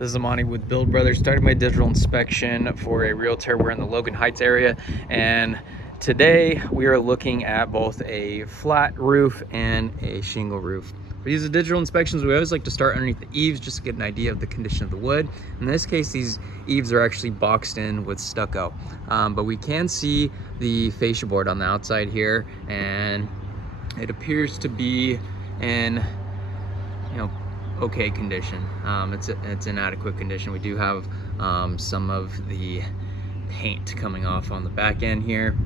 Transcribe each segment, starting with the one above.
This is Amani with Build Brothers. Started my digital inspection for a realtor. We're in the Logan Heights area, and today we are looking at both a flat roof and a shingle roof. For these digital inspections, we always like to start underneath the eaves just to get an idea of the condition of the wood. In this case, these eaves are actually boxed in with stucco, but we can see the fascia board on the outside here, and it appears to be in, okay condition. It's in adequate condition. We do have some of the paint coming off on the back end here.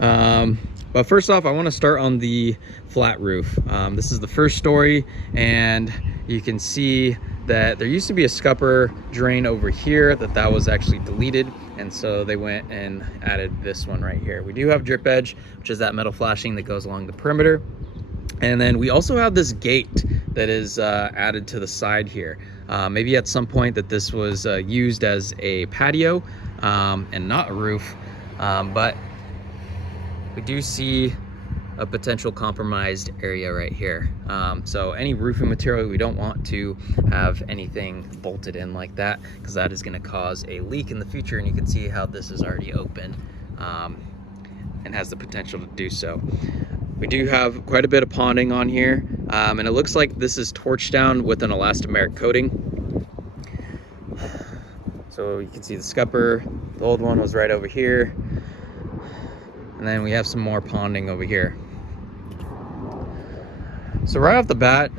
But first off, I want to start on the flat roof. This is the first story, and you can see that there used to be a scupper drain over here that was actually deleted, and so they went and added this one right here. We do have drip edge, which is that metal flashing that goes along the perimeter. And then we also have this gate that is added to the side here. Maybe at some point that this was used as a patio and not a roof, but we do see a potential compromised area right here. So any roofing material, we don't want to have anything bolted in like that, because that is going to cause a leak in the future, and you can see how this is already open and has the potential to do so. We do have quite a bit of ponding on here, and it looks like this is torched down with an elastomeric coating. So you can see the scupper, the old one was right over here, and then we have some more ponding over here. So right off the bat,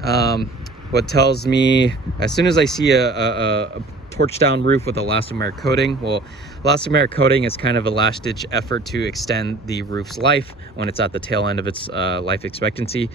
what tells me, as soon as I see a torch down roof with elastomeric coating, well, elastomeric coating is kind of a last ditch effort to extend the roof's life when it's at the tail end of its life expectancy.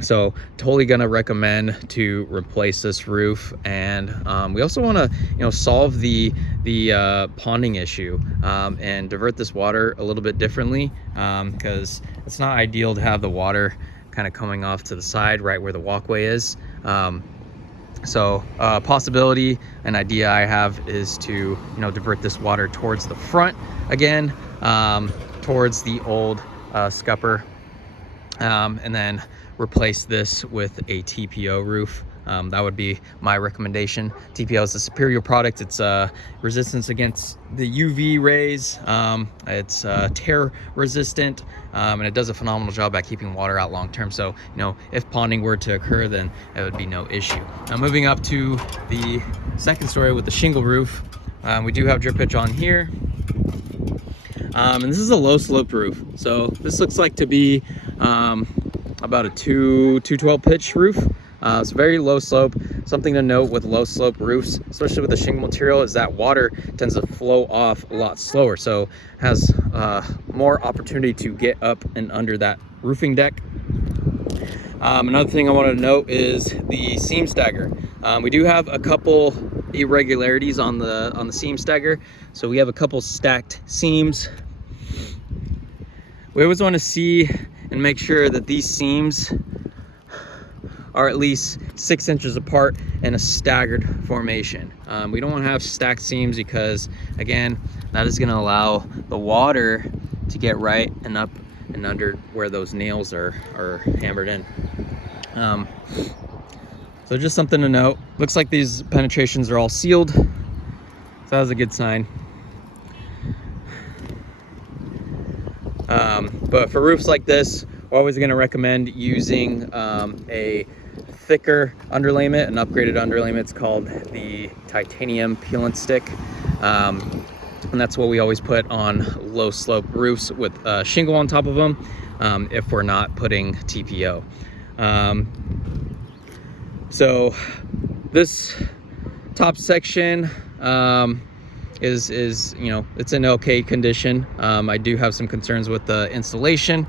So totally gonna recommend to replace this roof. And we also want to solve the ponding issue and divert this water a little bit differently, because it's not ideal to have the water kind of coming off to the side right where the walkway is. So possibility, an idea I have is to divert this water towards the front again, towards the old scupper, and then replace this with a TPO roof. That would be my recommendation. TPO is a superior product. It's resistance against the UV rays. It's tear resistant, and it does a phenomenal job at keeping water out long term. So if ponding were to occur, then it would be no issue. Now moving up to the second story with the shingle roof, we do have drip pitch on here. And this is a low sloped roof. So this looks like to be about a 212 pitch roof. It's very low slope. Something to note with low slope roofs, especially with the shingle material, is that water tends to flow off a lot slower, so has more opportunity to get up and under that roofing deck. Another thing I wanted to note is the seam stagger. We do have a couple irregularities on the seam stagger. So we have a couple stacked seams. We always want to see and make sure that these seams are at least 6 inches apart in a staggered formation. We don't want to have stacked seams, because again, that is going to allow the water to get right and up and under where those nails are hammered in. So just something to note. Looks like these penetrations are all sealed, so that was a good sign. But for roofs like this, we're always going to recommend using a thicker underlayment, an upgraded underlayment. It's called the titanium peel and stick, and that's what we always put on low slope roofs with shingle on top of them, if we're not putting TPO. So this top section is it's in okay condition. I do have some concerns with the installation,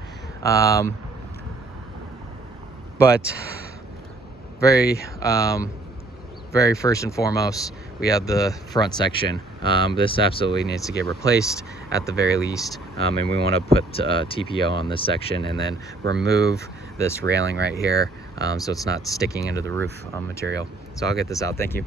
but very first and foremost, we have the front section. This absolutely needs to get replaced at the very least, and we want to put TPO on this section, and then remove this railing right here, so it's not sticking into the roof material. So I'll get this out. Thank you.